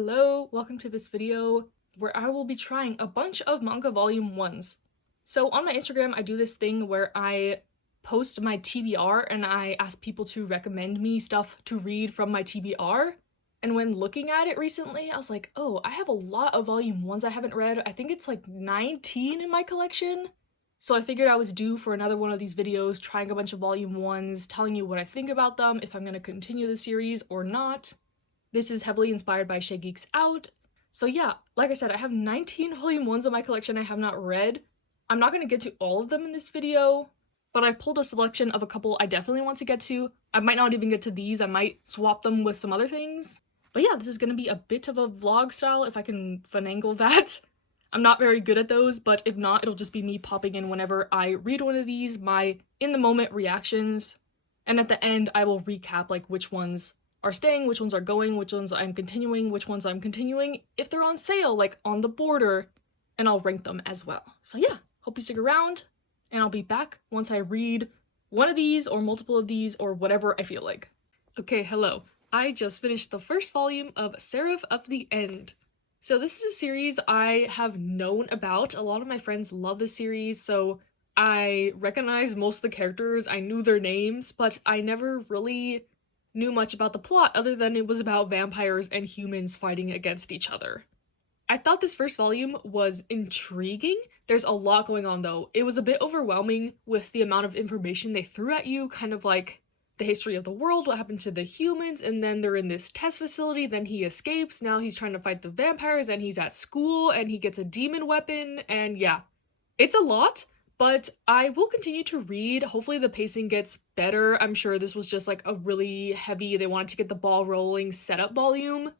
Hello, welcome to this video where I will be trying a bunch of manga volume 1s. So on my Instagram, I do this thing where I post my TBR and I ask people to recommend me stuff to read from my TBR. And when looking at it recently, I was like, oh, I have a lot of volume 1s I haven't read. I think it's like 19 in my collection. So I figured I was due for another one of these videos, trying a bunch of volume 1s, telling you what I think about them, if I'm going to continue the series or not. This is heavily inspired by Shay Geeks Out. So yeah, like I said, I have 19 volume 1s in my collection I have not read. I'm not going to get to all of them in this video, but I've pulled a selection of a couple I definitely want to get to. I might not even get to these, I might swap them with some other things. But yeah, this is going to be a bit of a vlog style if I can finagle that. I'm not very good at those, but if not, it'll just be me popping in whenever I read one of these, my in-the-moment reactions. And at the end, I will recap like which ones are staying, which ones are going, which ones I'm continuing, which ones I'm continuing, if they're on sale, like on the border, and I'll rank them as well. So yeah, hope you stick around, and I'll be back once I read one of these, or multiple of these, or whatever I feel like. Okay, hello. I just finished the first volume of Seraph of the End. So this is a series I have known about. A lot of my friends love this series, so I recognize most of the characters, I knew their names, but I never really knew much about the plot other than it was about vampires and humans fighting against each other. I thought this first volume was intriguing. There's a lot going on though. It was a bit overwhelming with the amount of information they threw at you, kind of like the history of the world, what happened to the humans, and then they're in this test facility, then he escapes, now he's trying to fight the vampires, and he's at school, and he gets a demon weapon, and yeah. It's a lot, but I will continue to read. Hopefully the pacing gets better. I'm sure this was just like a really heavy, they wanted to get the ball rolling setup volume.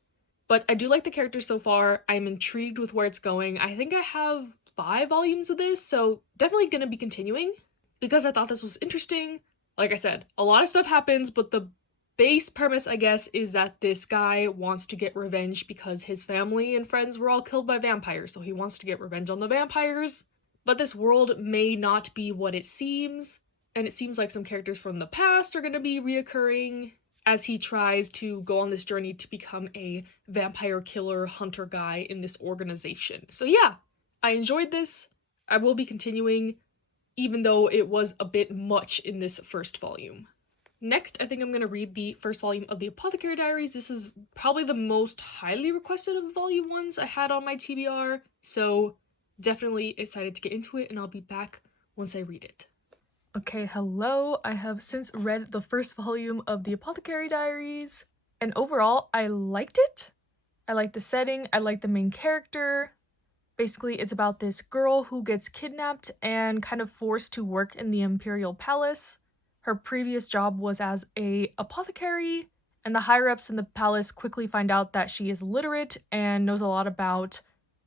But I do like the characters so far. I'm intrigued with where it's going. I think I have 5 volumes of this, so definitely gonna be continuing because I thought this was interesting. Like I said, a lot of stuff happens, but the base premise, I guess, is that this guy wants to get revenge because his family and friends were all killed by vampires, so he wants to get revenge on the vampires. But this world may not be what it seems, and it seems like some characters from the past are going to be reoccurring as he tries to go on this journey to become a vampire killer hunter guy in this organization. So yeah, I enjoyed this. I will be continuing, even though it was a bit much in this first volume. Next, I think I'm going to read the first volume of the Apothecary Diaries. This is probably the most highly requested of the volume 1s I had on my TBR, so definitely excited to get into it, and I'll be back once I read it. Okay, hello. I have since read the first volume of the Apothecary Diaries, and overall, I liked it. I liked the setting, I liked the main character. Basically, it's about this girl who gets kidnapped and kind of forced to work in the Imperial Palace. Her previous job was as an apothecary, and the higher-ups in the palace quickly find out that she is literate and knows a lot about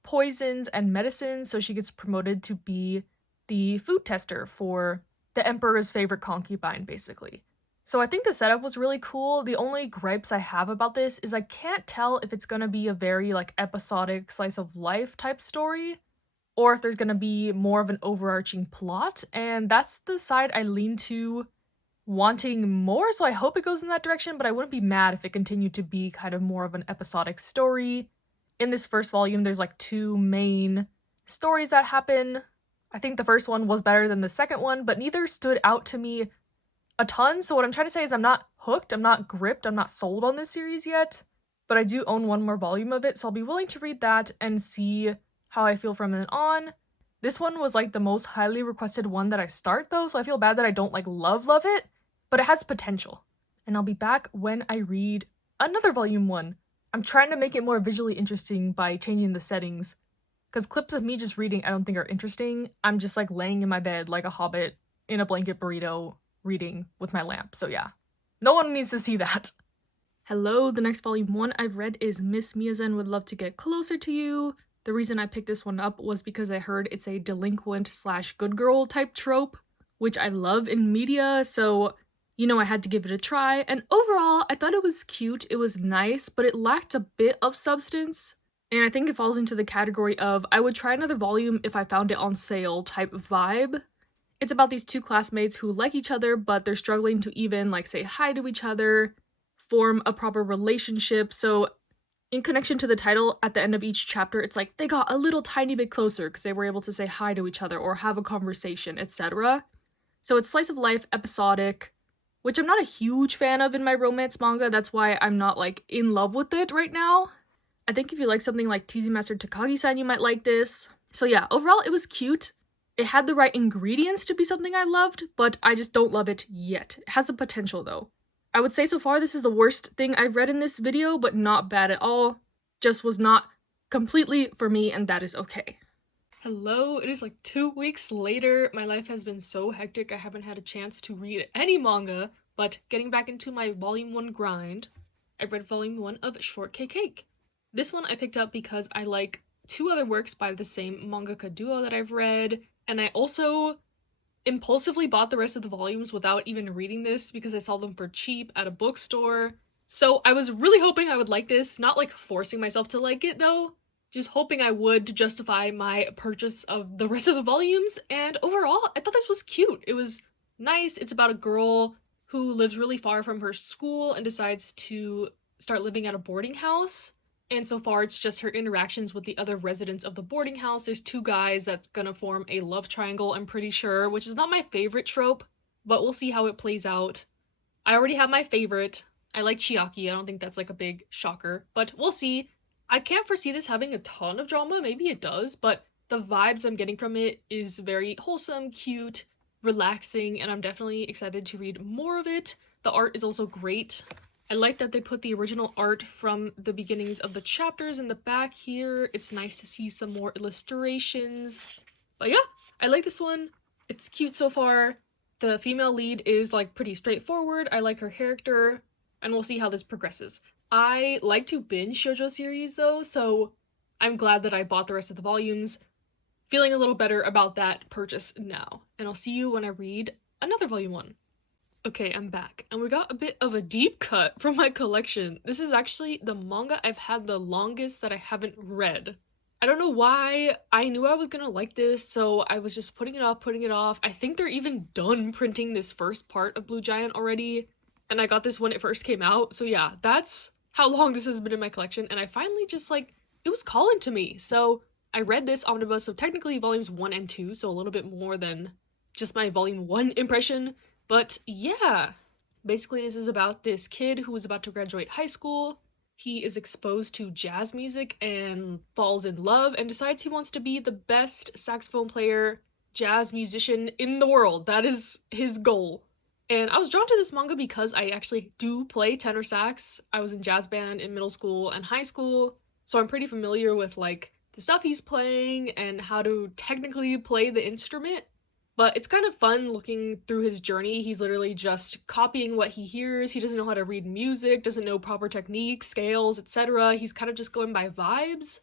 poisons and medicines, so she gets promoted to be the food tester for the Emperor's favorite concubine, basically. So I think the setup was really cool. The only gripes I have about this is I can't tell if it's gonna be a very like episodic slice of life type story, or if there's gonna be more of an overarching plot, and that's the side I lean to wanting more, so I hope it goes in that direction, but I wouldn't be mad if it continued to be kind of more of an episodic story. In this first volume, there's like 2 main stories that happen. I think the first one was better than the second one, but neither stood out to me a ton, so what I'm trying to say is I'm not hooked, I'm not gripped, I'm not sold on this series yet, but I do own 1 more volume of it, so I'll be willing to read that and see how I feel from then on. This one was like the most highly requested one that I start though, so I feel bad that I don't like love it, but it has potential. And I'll be back when I read another volume 1. I'm trying to make it more visually interesting by changing the settings, because clips of me just reading I don't think are interesting. I'm just like laying in my bed like a hobbit in a blanket burrito reading with my lamp, so yeah. No one needs to see that. Hello, the next volume 1 I've read is Miss Miyazen Would Love to Get Closer to You. The reason I picked this one up was because I heard it's a delinquent / good girl type trope, which I love in media, so you know I had to give it a try, and overall I thought it was cute, it was nice, but it lacked a bit of substance, and I think it falls into the category of I would try another volume if I found it on sale type of vibe. It's about these 2 classmates who like each other, but they're struggling to even like say hi to each other, form a proper relationship, so In connection to the title, at the end of each chapter, it's like they got a little tiny bit closer because they were able to say hi to each other or have a conversation, etc. So it's slice of life, episodic, which I'm not a huge fan of in my romance manga. That's why I'm not like in love with it right now. I think if you like something like Teasing Master Takagi-san, you might like this. So yeah, overall it was cute. It had the right ingredients to be something I loved, but I just don't love it yet. It has the potential though. I would say so far this is the worst thing I've read in this video, but not bad at all. Just was not completely for me, and that is okay. Hello, it is like 2 weeks later. My life has been so hectic I haven't had a chance to read any manga, but getting back into my volume 1 grind, I read volume 1 of Shortcake Cake. This one I picked up because I like 2 other works by the same mangaka duo that I've read, and I also impulsively bought the rest of the volumes without even reading this because I saw them for cheap at a bookstore. So I was really hoping I would like this, not like forcing myself to like it though, just hoping I would to justify my purchase of the rest of the volumes, and overall I thought this was cute. It was nice. It's about a girl who lives really far from her school and decides to start living at a boarding house. And so far, it's just her interactions with the other residents of the boarding house. There's 2 guys that's gonna form a love triangle, I'm pretty sure, which is not my favorite trope, but we'll see how it plays out. I already have my favorite. I like Chiaki. I don't think that's like a big shocker, but we'll see. I can't foresee this having a ton of drama. Maybe it does, but the vibes I'm getting from it is very wholesome, cute, relaxing, and I'm definitely excited to read more of it. The art is also great. I like that they put the original art from the beginnings of the chapters in the back here. It's nice to see some more illustrations. But yeah, I like this one. It's cute so far. The female lead is like pretty straightforward. I like her character, and we'll see how this progresses. I like to binge shoujo series though, so I'm glad that I bought the rest of the volumes. Feeling a little better about that purchase now. And I'll see you when I read another volume 1. Okay, I'm back, and we got a bit of a deep cut from my collection. This is actually the manga I've had the longest that I haven't read. I don't know why. I knew I was gonna like this, so I was just putting it off. I think they're even done printing this first part of Blue Giant already, and I got this when it first came out. So yeah, that's how long this has been in my collection, and I finally just like, it was calling to me. So I read this omnibus, so technically volumes 1 and 2, so a little bit more than just my volume 1 impression. But yeah, basically this is about this kid who is about to graduate high school. He is exposed to jazz music and falls in love and decides he wants to be the best saxophone player, jazz musician in the world. That is his goal. And I was drawn to this manga because I actually do play tenor sax. I was in jazz band in middle school and high school, so I'm pretty familiar with like the stuff he's playing and how to technically play the instrument. But it's kind of fun looking through his journey. He's literally just copying what he hears. He doesn't know how to read music, doesn't know proper techniques, scales, etc. He's kind of just going by vibes.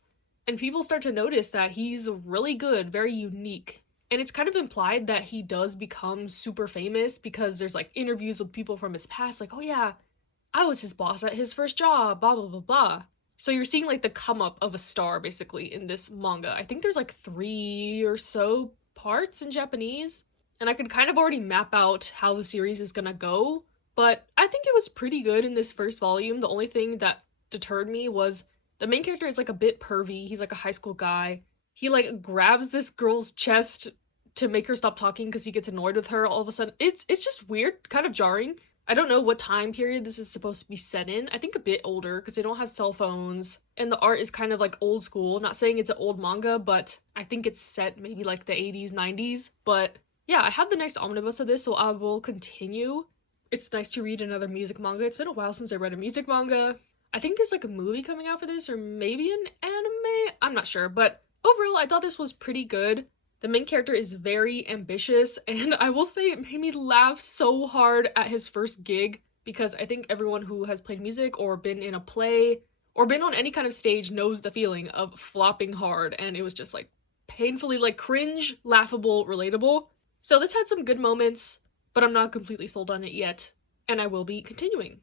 And people start to notice that he's really good, very unique. And it's kind of implied that he does become super famous because there's like interviews with people from his past, like, oh yeah, I was his boss at his first job, blah, blah, blah, blah. So you're seeing like the come up of a star basically in this manga. I think there's like 3 or so parts in Japanese, and I could kind of already map out how the series is gonna go, but I think it was pretty good in this first volume. The only thing that deterred me was the main character is like a bit pervy. He's like a high school guy. He like grabs this girl's chest to make her stop talking because he gets annoyed with her all of a sudden. It's just weird, kind of jarring. I don't know what time period this is supposed to be set in. I think a bit older because they don't have cell phones. And the art is kind of like old school. Not saying it's an old manga, but I think it's set maybe like the 80s, 90s. But yeah, I have the next omnibus of this, so I will continue. It's nice to read another music manga. It's been a while since I read a music manga. I think there's like a movie coming out for this, or maybe an anime? I'm not sure, but overall I thought this was pretty good. The main character is very ambitious, and I will say it made me laugh so hard at his first gig, because I think everyone who has played music or been in a play or been on any kind of stage knows the feeling of flopping hard, and it was just like painfully like cringe, laughable, relatable. So this had some good moments, but I'm not completely sold on it yet, and I will be continuing.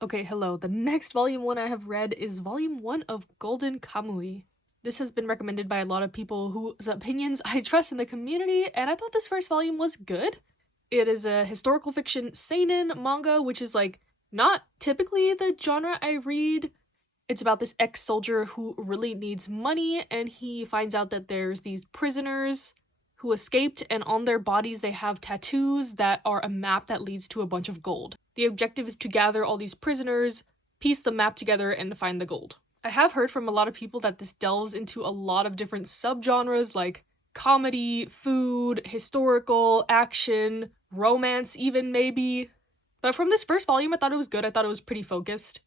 Okay, hello. The next volume 1 I have read is volume 1 of Golden Kamui. This has been recommended by a lot of people whose opinions I trust in the community, and I thought this first volume was good. It is a historical fiction seinen manga, which is like not typically the genre I read. It's about this ex-soldier who really needs money, and he finds out that there's these prisoners who escaped, and on their bodies they have tattoos that are a map that leads to a bunch of gold. The objective is to gather all these prisoners, piece the map together, and find the gold. I have heard from a lot of people that this delves into a lot of different subgenres like comedy, food, historical, action, romance even maybe. But from this first volume, I thought it was good. I thought it was pretty focused.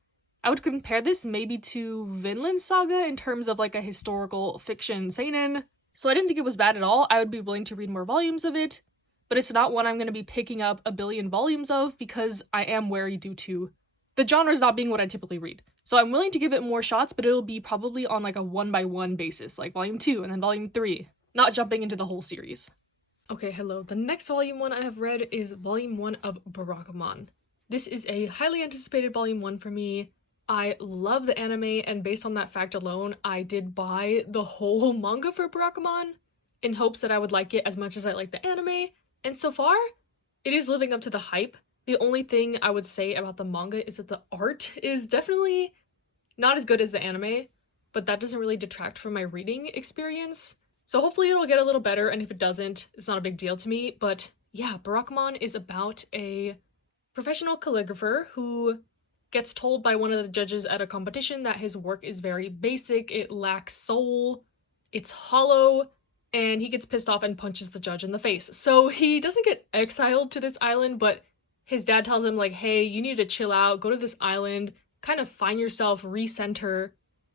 I would compare this maybe to Vinland Saga in terms of like a historical fiction seinen. So I didn't think it was bad at all. I would be willing to read more volumes of it, but it's not one I'm going to be picking up a billion volumes of because I am wary due to the genres not being what I typically read. So I'm willing to give it more shots, but it'll be probably on like a 1-by-1 basis, like volume 2 and then volume 3, not jumping into the whole series. Okay, hello. The next volume 1 I have read is volume 1 of Barakamon. This is a highly anticipated volume 1 for me. I love the anime, and based on that fact alone, I did buy the whole manga for Barakamon in hopes that I would like it as much as I like the anime, and so far, it is living up to the hype. The only thing I would say about the manga is that the art is definitely not as good as the anime, but that doesn't really detract from my reading experience. So hopefully it'll get a little better, and if it doesn't, it's not a big deal to me. But yeah, Barakamon is about a professional calligrapher who gets told by one of the judges at a competition that his work is very basic, it lacks soul, it's hollow, and he gets pissed off and punches the judge in the face. So he doesn't get exiled to this island, but his dad tells him like, hey, you need to chill out, go to this island, kind of find yourself, recenter,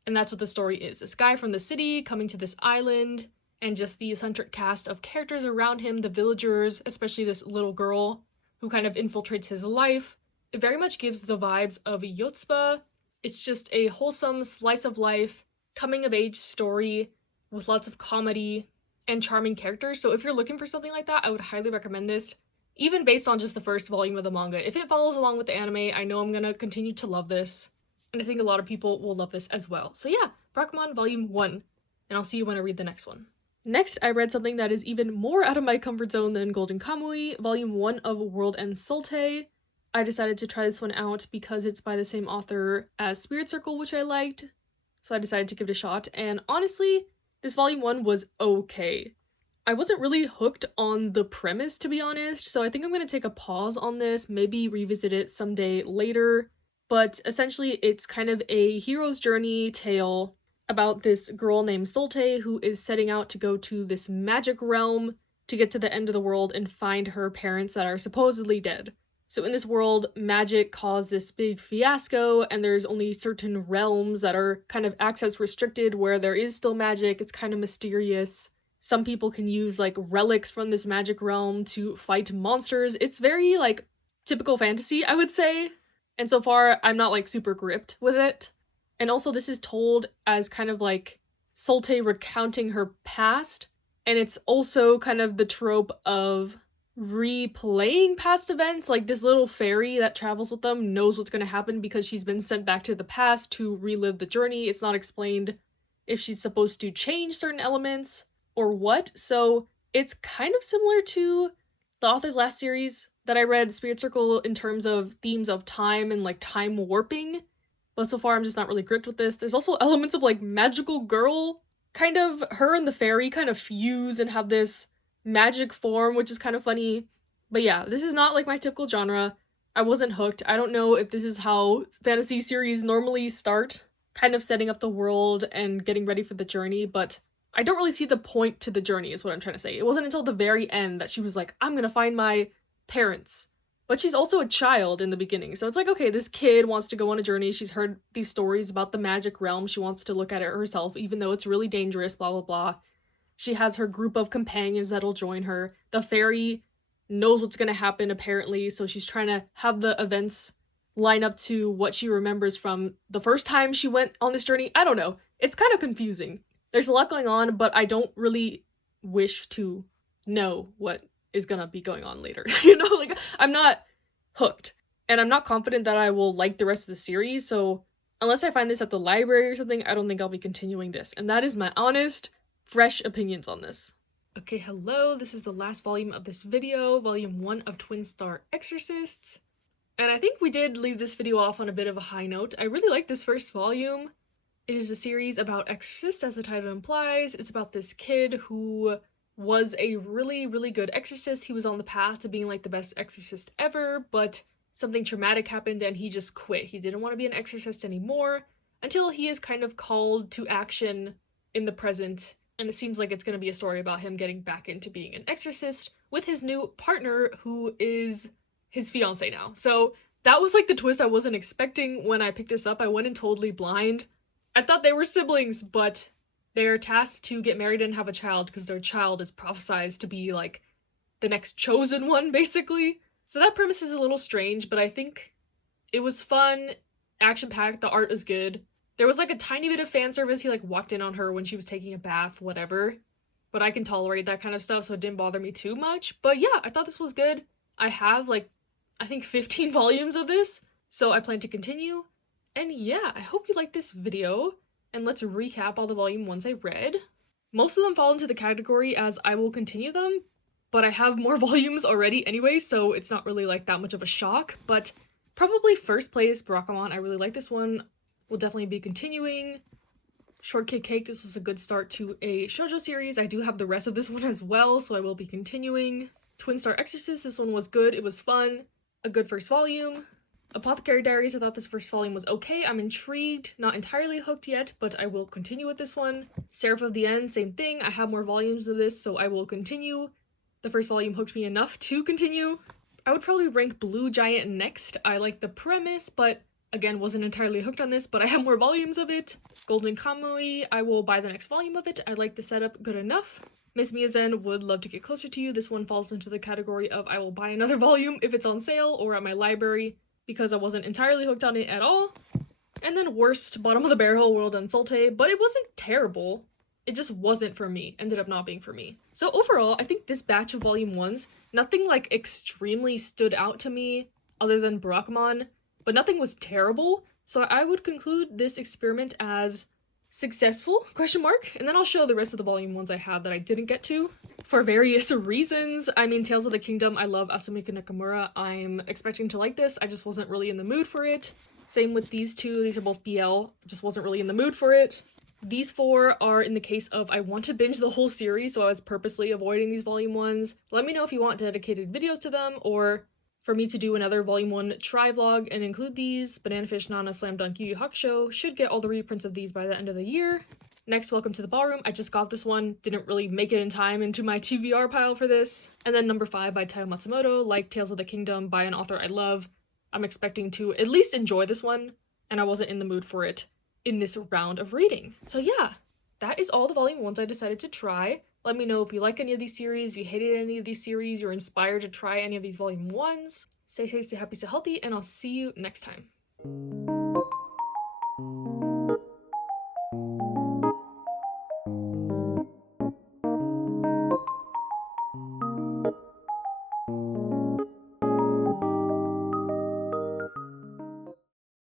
and that's what the story is. This guy from the city coming to this island, and just the eccentric cast of characters around him, the villagers, especially this little girl who kind of infiltrates his life. It very much gives the vibes of Yotsuba. It's just a wholesome slice of life, coming of age story with lots of comedy and charming characters. So if you're looking for something like that, I would highly recommend this, even based on just the first volume of the manga. If it follows along with the anime, I know I'm gonna continue to love this, and I think a lot of people will love this as well. So yeah, Barakamon Volume 1, and I'll see you when I read the next one. Next, I read something that is even more out of my comfort zone than Golden Kamui, Volume 1 of World End Solte. I decided to try this one out because it's by the same author as Spirit Circle, which I liked, so I decided to give it a shot, and honestly, this volume 1 was okay. I wasn't really hooked on the premise, to be honest, so I think I'm going to take a pause on this, maybe revisit it someday later, but essentially it's kind of a hero's journey tale about this girl named Solte who is setting out to go to this magic realm to get to the end of the world and find her parents that are supposedly dead. So in this world, magic caused this big fiasco, and there's only certain realms that are kind of access restricted where there is still magic. It's kind of mysterious. Some people can use like relics from this magic realm to fight monsters. It's very like typical fantasy, I would say. And so far, I'm not like super gripped with it. And also this is told as kind of like Solte recounting her past. And it's also kind of the trope of replaying past events. Like this little fairy that travels with them knows what's going to happen because she's been sent back to the past to relive the journey. It's not explained if she's supposed to change certain elements or what. So it's kind of similar to the author's last series that I read, Spirit Circle, in terms of themes of time and like time warping. But so far I'm just not really gripped with this. There's also elements of like magical girl, kind of her and the fairy kind of fuse and have this magic form, which is kind of funny. But yeah, this is not like my typical genre. I wasn't hooked. I don't know if this is how fantasy series normally start, kind of setting up the world and getting ready for the journey, but I don't really see the point to the journey is what I'm trying to say. It wasn't until the very end that she was like, I'm gonna find my parents. But she's also a child in the beginning, so it's like, okay, this kid wants to go on a journey. She's heard these stories about the magic realm. She wants to look at it herself, even though it's really dangerous, blah, blah, blah. She has her group of companions that'll join her. The fairy knows what's going to happen, apparently, so she's trying to have the events line up to what she remembers from the first time she went on this journey. I don't know. It's kind of confusing. There's a lot going on, but I don't really wish to know what is gonna be going on later. You know, like, I'm not hooked. And I'm not confident that I will like the rest of the series, so unless I find this at the library or something, I don't think I'll be continuing this. And that is my honest, fresh opinions on this. Okay, hello, this is the last volume of this video, volume 1 of Twin Star Exorcists. And I think we did leave this video off on a bit of a high note. I really like this first volume. It is a series about exorcists, as the title implies. It's about this kid who was a really, really good exorcist. He was on the path to being like the best exorcist ever, but something traumatic happened and he just quit. He didn't want to be an exorcist anymore until he is kind of called to action in the present. And it seems like it's going to be a story about him getting back into being an exorcist with his new partner, who is his fiance now. So that was like the twist I wasn't expecting when I picked this up. I went in totally blind. I thought they were siblings, but they are tasked to get married and have a child because their child is prophesized to be like the next chosen one, basically. So that premise is a little strange, but I think it was fun, action-packed, the art is good. There was like a tiny bit of fan service. He like walked in on her when she was taking a bath, whatever. But I can tolerate that kind of stuff, so it didn't bother me too much. But yeah, I thought this was good. I have like, I think 15 volumes of this, so I plan to continue. And yeah, I hope you liked this video, and let's recap all the volume ones I read. Most of them fall into the category as I will continue them, but I have more volumes already anyway, so it's not really like that much of a shock. But probably first place, Barakamon, I really like this one. Will definitely be continuing. Shortcake Cake, this was a good start to a shoujo series. I do have the rest of this one as well, so I will be continuing. Twin Star Exorcist, this one was good, it was fun. A good first volume. Apothecary Diaries, I thought this first volume was okay. I'm intrigued, not entirely hooked yet, but I will continue with this one. Seraph of the End, same thing. I have more volumes of this, so I will continue. The first volume hooked me enough to continue. I would probably rank Blue Giant next. I like the premise, but again, wasn't entirely hooked on this, but I have more volumes of it. Golden Kamui, I will buy the next volume of it. I like the setup good enough. Miss Miyazen, would love to get closer to you. This one falls into the category of I will buy another volume if it's on sale or at my library, because I wasn't entirely hooked on it at all. And then worst, Bottom of the Barrel, World Unsolte, but it wasn't terrible. It just wasn't for me, ended up not being for me. So overall, I think this batch of volume ones, nothing like extremely stood out to me other than Barakamon, but nothing was terrible. So I would conclude this experiment as successful, ? And then I'll show the rest of the volume ones I have that I didn't get to for various reasons. I mean, Tales of the Kingdom, I love Asumiko Nakamura. I'm expecting to like this. I just wasn't really in the mood for it. Same with these two. These are both BL. Just wasn't really in the mood for it. These four are in the case of I want to binge the whole series, so I was purposely avoiding these volume ones. Let me know if you want dedicated videos to them, or for me to do another volume 1 try vlog and include these. Banana Fish, Nana, Slam Dunk, Yu Yu Hakusho. Should get all the reprints of these by the end of the year. Next, Welcome to the Ballroom. I just got this one. Didn't really make it in time into my TBR pile for this. And then number 5 by Taiyo Matsumoto, like Tales of the Kingdom by an author I love. I'm expecting to at least enjoy this one, and I wasn't in the mood for it in this round of reading. So yeah, that is all the volume 1s I decided to try. Let me know if you like any of these series, you hated any of these series, you're inspired to try any of these volume 1s. Stay safe, stay happy, stay healthy, and I'll see you next time.